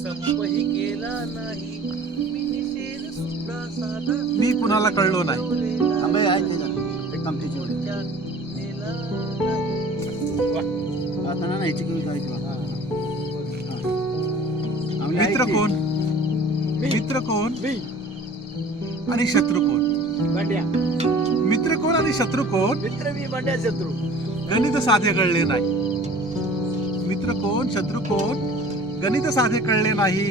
संपही केला नाही. मी निषेध सुद्धा साधा मी कुणाला कळलो नाही. थांबे आहे ते. एक. आता ना करायची. हा. आम्ही मित्र. कोण? मित्र कोण? आणि शत्रू कोण? बंड्या. मित्र कोण आणि शत्रू कोण? मित्र मी बंड्या शत्रू. गणित साधे कळले नाही. मित्र कोण शत्रू कोण? गणित साधे कळले नाही.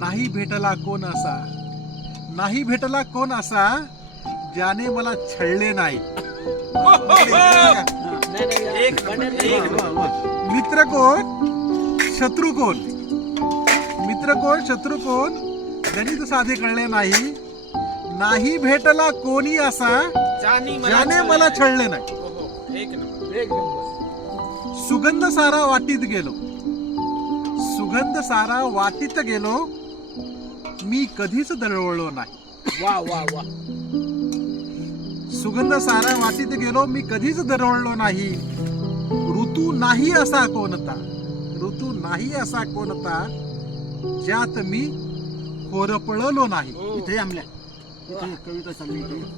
नाही भेटला कोण असा? नाही भेटला कोण असा ज्याने मला छळले नाही. मित्र कोण? शत्रू कोण? मित्र कोण? शत्रू कोण? गणित साधे कळले नाही. नाही भेटला कोणी असा जानी ज्याने मला छळले नाही. हो, हो. सुगंध सारा वाटीत गेलो. सुगंध सारा वाटीत गेलो. मी कधीच दरवळलो नाही. वा वा वा. सुगंध सारा वाटीत गेलो मी कधीच दरवळलो नाही. ऋतू नाही असा कोणता? ऋतू नाही असा कोणता ज्यात मी होरपळलो नाही. हो. इथे आमल्या.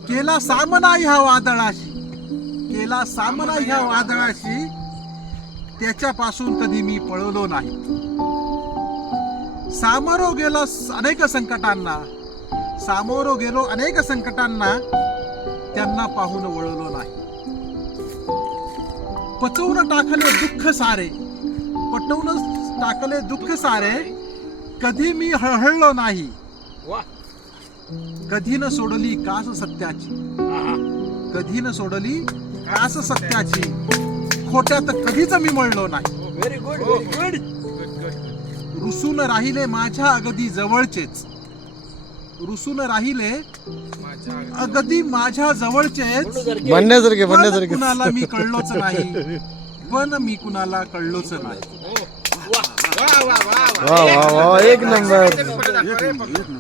केला सामना ह्या वादळाशी. केला सामना ह्या वादळाशी. त्याच्यापासून कधी मी पळवलो नाही. सामोरो गेलो अनेक संकटांना. सामोरो गेलो अनेक संकटांना त्यांना पाहून वळलो नाही. पचवून टाकले दुःख सारे. पटवून टाकले दुःख सारे. कधी मी हळहळलो नाही. कधी न सोडली कास सत्याची. कधी न सोडली कास सत्याची. खोट्यात कधीच मी म्हणलो नाही. व्हेरी गुड व्हेरी गुड रुसून राहिले माझ्या अगदी जवळचेच. रुसून राहिले अगदी माझ्या जवळचेच. म्हणण्यासारखे पण म्हणण्यासारखे कुणाला मी कळलोच नाही. पण मी कुणाला कळलोच नाही. वा वा वा वा. वा वा वा एक नंबर एक नंबर, एक नंबर.